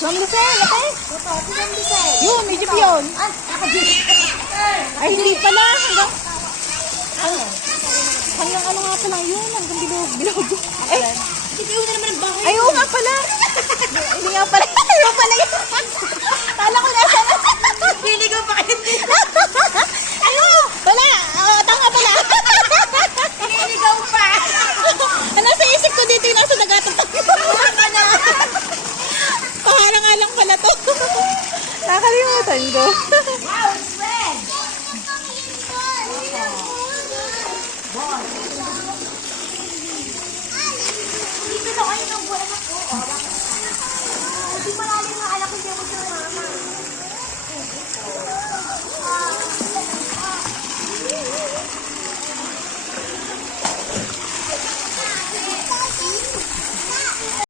Mamlisay, ate. Yun, may jeep yun. Ay, hindi pala. Hanggang ano nga pala yun. Hanggang bilog. Eh, ay, oo nga pala. Hindi nga pala. Ayaw pala yun. Kala ko nasa na. Niligaw pa kayo. Ayaw. Wala. Tanga pala. Niligaw pa. Nasa isip ko dito yung nasa nagatang. Paharang-alang pala to. Nakalimutan ko. Wow, it's red. Dito na kayo ng buwan.